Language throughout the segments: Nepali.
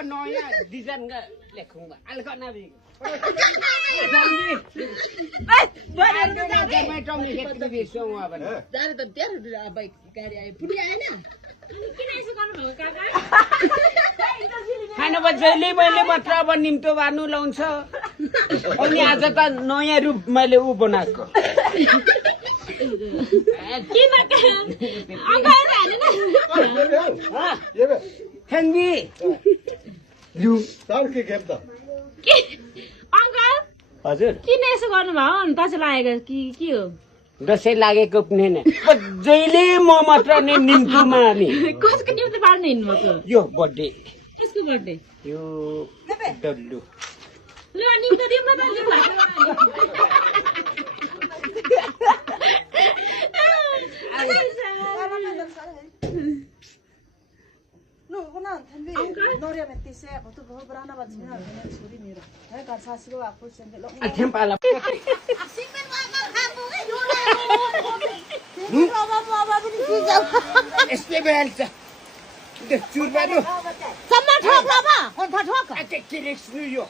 Alka noya design ga lekhunga. Alka na bi. खाना जहिले मैले मात्र अब निम्तो बार्नु लाउँछ अनि आज त नयाँ रूप मैले उ बनाएको थ्याङ्गी लु सर के खेप त अंकल हजुर किन यसो गर्नुभयो अनि दसैँ लागेको के हो दसैँ लागेको पनि हैन जहिले म मात्र नै निम्तोमा नि कसको निम्तो पार्नु हिँड्नुभएको यो बर्थडे कसको बर्थडे यो डल्लु ल निम्तो दिउँ न No, una también. No le metí sea, pues tú coges para una vacina, no es su dinero. Hay que hacer algo a pues en el. Atempala. Así me va a bajar, no. No va a bajar ni siquiera. Este belta. De churbano. Sama thok la ba, kon tha thok. Ate kirex nu yo.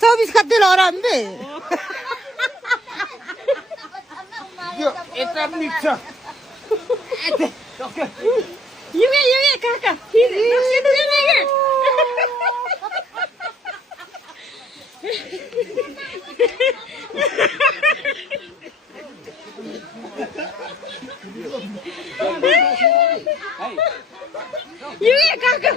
24 kate lo ra mbe. Yo, eta mixa. Ate. Yuge kaka. Yuge kaka.